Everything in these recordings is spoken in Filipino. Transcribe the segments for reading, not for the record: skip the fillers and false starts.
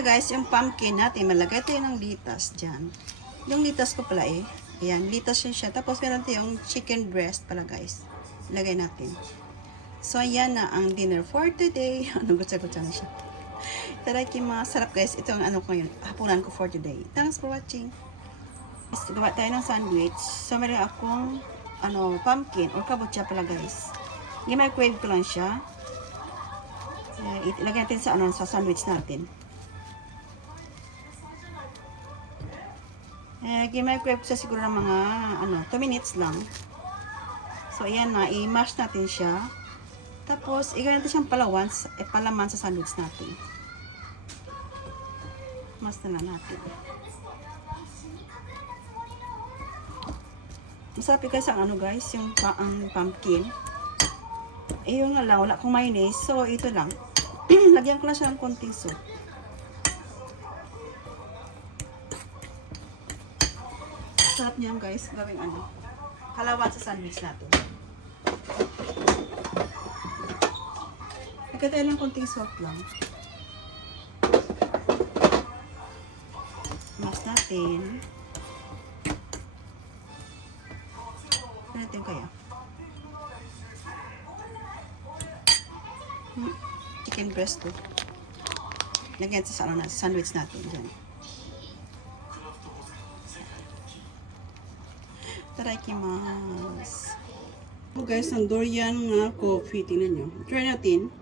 Guys, yung pumpkin natin, malagay tayo ng litas dyan. Yung litas ko pala ayan, litas yun siya. Tapos meron tayong chicken breast pala guys. Ilagay natin. So, ayan na ang dinner for today. Anong gutsa-gutsa na siya. Tadakimasu. Sarap guys. Ito ang ano ko ngayon. Hapunan ko for today. Thanks for watching. Gawa tayo ng sandwich. So, meron akong pumpkin or kabocha pala guys. I-microwave ko lang siya. Ilagay natin sa sandwich natin. I-microwave ko siya siguro ng mga 2 minutes lang. So, ayan na. I-mash natin siya. Tapos, i-gawin natin siyang palaman sa sandwich natin. Mas na lang natin. Masarap guys ang guys, yung pumpkin. Yun nga lang, wala akong mayonnaise. So, ito lang. Lagyan ko lang siya ng konting soup. Sarap niyan guys, gawing halawan sa sandwich natin. Nagkatayo lang konting salt lang. Mas natin. Ano natin kaya? Chicken breast to. Lagyan sa sandwich natin dyan. Tadakimasu. So guys, ang durian nga coffee. Tingnan nyo. Try natin.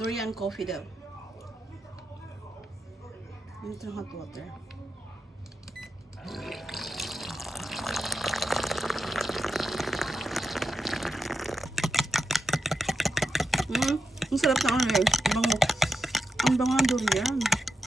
Durian coffee daw. Ito ng hot water. Ang sarap na guys. Ang bango ng durian.